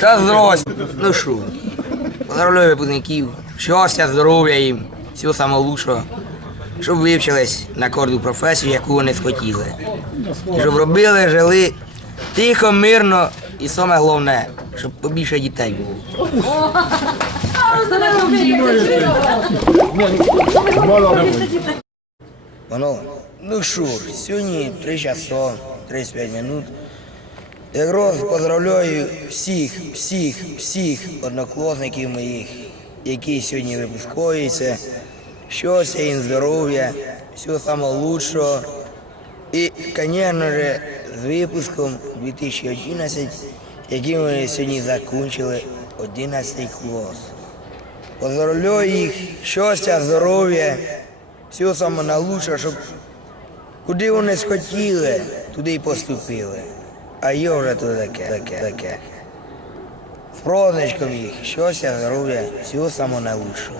Та здрасте. Ну що, поздравляю випускників. Щастя, здоров'я їм, всього самого. Щоб вивчились на кожну професію, яку вони схотіли. Щоб робили, жили тихо, мирно і саме головне, щоб побільше дітей було. Воно, ну що ж, сьогодні 3 часа 35 минут. Якраз поздравляю всіх, всіх, всіх однокласників моїх, які сьогодні випускаються. Щастя їм здоров'я, всього лучшого. І, звісно ж, з випуском 2011, яким вони сьогодні закінчили 11 клас. Поздравляю їх, щастя, здоров'я, всього найкращого, щоб куди вони схотіли, туди й поступили. А є вже тут таке, таке, таке. З праздничком їх, я зроблю, всього самого найкращого.